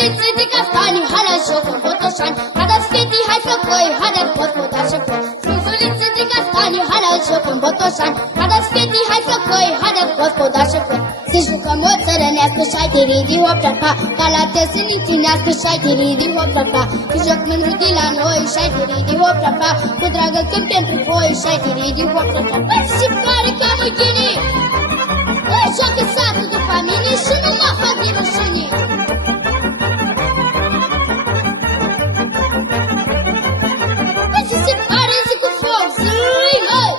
Misuliță de castani, hai la joc în Botoșani. Haideți fete, hai flăcăi, haideți pot putea și voi. Misuliță de castani, hai la joc în Botoșani. Haideți fete, hai flăcăi, haideți pot putea și voi. Să jucăm o țărănească și-ai tiridi hop-tra-pa, ca la te să nicinească și-ai tiridi hop-tra-pa. Că joc mândru de la noi și-ai tiridi hop-tra-pa, cu dragă când pentru voi și-ai tiridi hop-tra-pa. Băi, se pare că am ghinii! Băi, joacă satul după mine și nu mă fac din rușinii. Băi, ce se pare zi cu foc, zi, măi!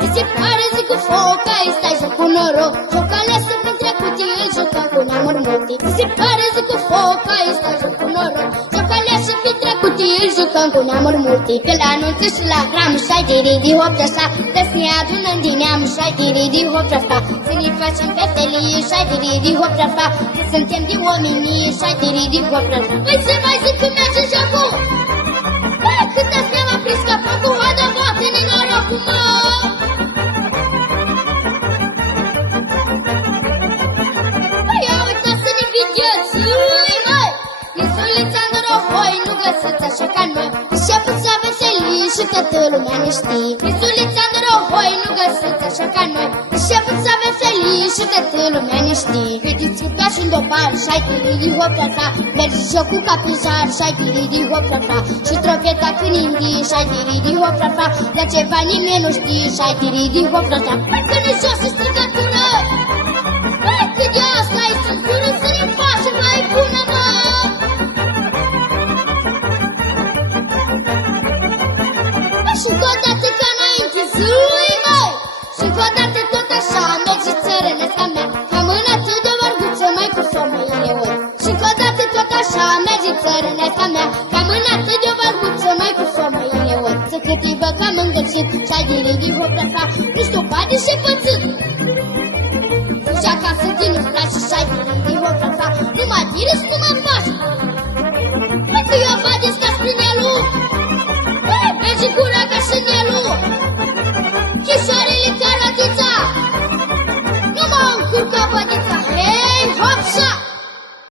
Ce se pare zi cu foc, că ai stai joc cu noroc. Joc alesă printre cutii, jucăm cu neamuri multe. Ce se pare zi cu foc, că ai stai joc cu noroc. Joc alesă printre cutii, jucăm cu neamuri multe. Pe la anunță și la gram, și-ai tiridi hop-tra-sa, să ne adunăm din neam, și-ai tiridi hop-tra-sa. Să ne facem veselie, și-ai tiridi hop-tra-sa, că suntem de oamenii, și-ai tiridi hop-tra-sa. Băi, să mai zic că merge jocul! Băi, cât ați ne-am aprins capacul, haide, bate-ne norocul, mă! Băi, ia uitați să ne vedeți, ui, măi! Misulița în Dorohoi, nu găsiți așa ca noi, și apoi să veselii și toată lumea ne știe. Misulița în Dorohoi, nu găsiți așa ca noi, și apoi să veselii și toată lumea ne știe. Vedeți ca și-n dopar, și-ai tiridi hop-tra-sa, mergi jocul ca pe jar, și-ai tiridi hop-tra-sa, și trofeta când indii, și-ai tiridi hop-tra-sa, de ceva nimeni nu știe, și-ai tiridi hop-tra-sa. Băi, că ne jos și strigătură! Băi, cât de asta e strângură, să ne facem mai bună, mă! Băi, și încă o dată ca înainte, zui, măi! Și încă o dată tot așa, mergi țărănesca mea, ca mâna atât de orguță, mai cu somăile ori. Și încă o dată tot așa, mergi țărănesca mea, ca mâna atât de orguță, mai cu somăile ori. Să câtivă că am îngăcit, și-ai tiridi hop-tra-sa,